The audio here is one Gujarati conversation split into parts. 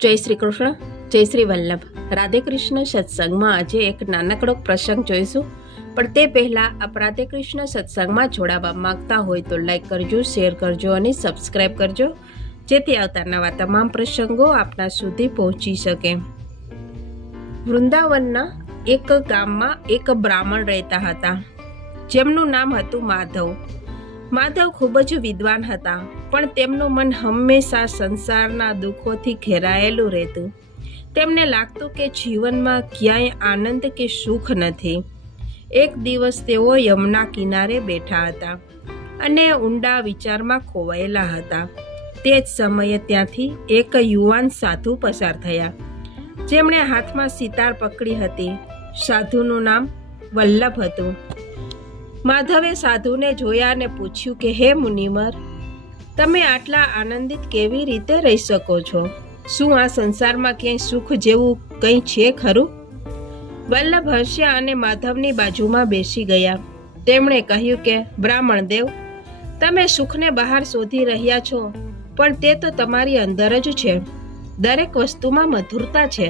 જય શ્રી કૃષ્ણ, જય શ્રી વલ્લભ. રાધે કૃષ્ણ સત્સંગમાં આજે એક નાનકડો પ્રસંગ જોઈશું. પણ તે પહેલાં આપ રાધે કૃષ્ણ સત્સંગમાં જોડાવા માંગતા હોય તો લાઈક કરજો, શેર કરજો અને સબસ્ક્રાઈબ કરજો, જેથી આવતા નવા તમામ પ્રસંગો આપના સુધી પહોંચી શકે. વૃંદાવનના એક ગામમાં એક બ્રાહ્મણ રહેતા હતા, જેમનું નામ હતું માધવ. માધવ ખૂબ જ વિદ્વાન હતા, પણ તેમનું મન હંમેશા સંસારના દુઃખોથી ઘેરાયેલું રહેતું. તેમને લાગતું કે જીવનમાં ક્યાંય આનંદ કે સુખ નથી. એક દિવસ તેઓ યમુના કિનારે બેઠા હતા અને ઊંડા વિચારમાં ખોવાયેલા હતા. તે જ સમયે ત્યાંથી એક યુવાન સાધુ પસાર થયા, જેમણે હાથમાં સિતાર પકડી હતી. સાધુનું નામ વલ્લભ હતું. માધવે સાધુને જોયા અને પૂછ્યું કે હે મુનિવર, તમે આટલા આનંદિત કેવી રીતે રહી શકો છો? શું આ સંસારમાં ક્યાંય સુખ જેવું કંઈ છે ખરું? વલ્લભ હસ્યા અને માધવની બાજુમાં બેસી ગયા. તેમણે કહ્યું કે બ્રાહ્મણ દેવ, તમે સુખને બહાર શોધી રહ્યા છો, પણ તે તો તમારી અંદર જ છે. દરેક વસ્તુમાં મધુરતા છે,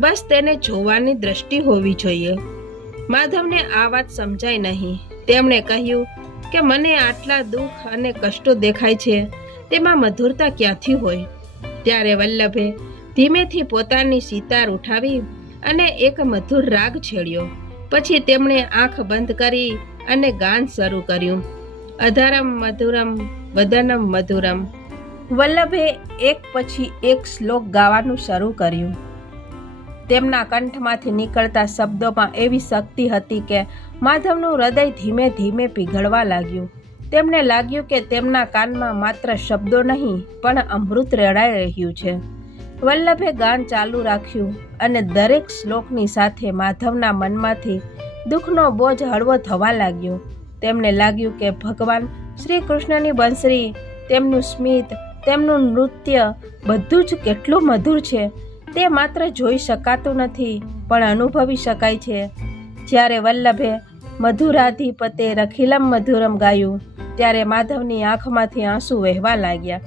બસ તેને જોવાની દ્રષ્ટિ હોવી જોઈએ. માધવને આ વાત સમજાય નહીં. તેમણે કહ્યું કે મને આટલા દુઃખ અને કષ્ટો દેખાય છે, તેમાં મધુરતા ક્યાંથી હોય? ત્યારે વલ્લભે ધીમેથી પોતાની સિતાર ઉઠાવી અને એક મધુર રાગ છેડ્યો. પછી તેમણે આંખ બંધ કરી અને ગાન શરૂ કર્યું. અધરમ મધુરમ વદનમ મધુરમ. વલ્લભે એક પછી એક શ્લોક ગાવાનું શરૂ કર્યું. તેમના કંઠમાંથી નીકળતા શબ્દોમાં એવી શક્તિ હતી કે માધવનું હૃદય ધીમે ધીમે પીઘળવા લાગ્યું. તેમને લાગ્યું કે તેમના કાનમાં માત્ર શબ્દો નહીં, પણ અમૃત રેડાઈ રહ્યું છે. વલ્લભે ગાન ચાલુ રાખ્યું અને દરેક શ્લોકની સાથે માધવના મનમાંથી દુઃખનો બોજ હળવો થવા લાગ્યો. તેમને લાગ્યું કે ભગવાન શ્રી કૃષ્ણની બંસરી, તેમનું સ્મિત, તેમનું નૃત્ય બધું જ કેટલું મધુર છે. તે માત્ર જોઈ શકાતું નથી, પણ અનુભવી શકાય છે. જ્યારે વલ્લભે મધુરાધિપતે રખિલમ મધુરમ ગાયું, ત્યારે માધવની આંખમાંથી આંસુ વહેવા લાગ્યા.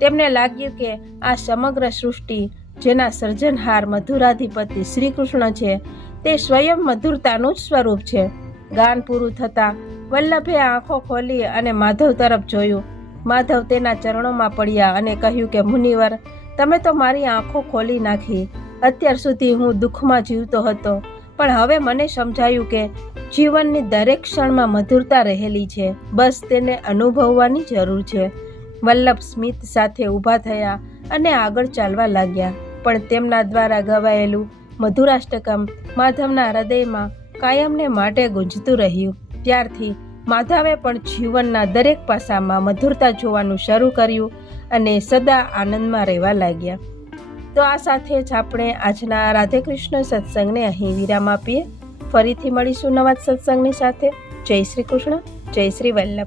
તેમને લાગ્યું કે આ સમગ્ર સૃષ્ટિ, જેના સર્જનહાર મધુરાધિપતિ શ્રી કૃષ્ણ છે, તે સ્વયં મધુરતાનું જ સ્વરૂપ છે. ગાન પૂરું થતાં વલ્લભે આંખો ખોલી અને માધવ તરફ જોયું. માધવ તેના ચરણોમાં પડ્યા અને કહ્યું કે મુનિવર, તમે તો મારી આંખો ખોલી નાખી. અત્યાર સુધી હું દુઃખમાં જીવતો હતો, પણ હવે મને સમજાયું કે જીવનની દરેક ક્ષણમાં મધુરતા રહેલી છે, બસ તેને અનુભવવાની જરૂર છે. વલ્લભ સ્મિત સાથે ઊભા થયા અને આગળ ચાલવા લાગ્યા, પણ તેમના દ્વારા ગવાયેલું મધુરાષ્ટકમ માધવના હૃદયમાં કાયમને માટે ગુંજતું રહ્યું. ત્યારથી માધવે પણ જીવનના દરેક પાસામાં મધુરતા જોવાનું શરૂ કર્યું અને સદા આનંદમાં રહેવા લાગ્યા. તો આ સાથે જ આપણે આજના રાધે કૃષ્ણ સત્સંગને અહીં વિરામ આપીએ. ફરીથી મળીશું નવા સત્સંગની સાથે. જય શ્રી કૃષ્ણ, જય શ્રી વલ્લભ.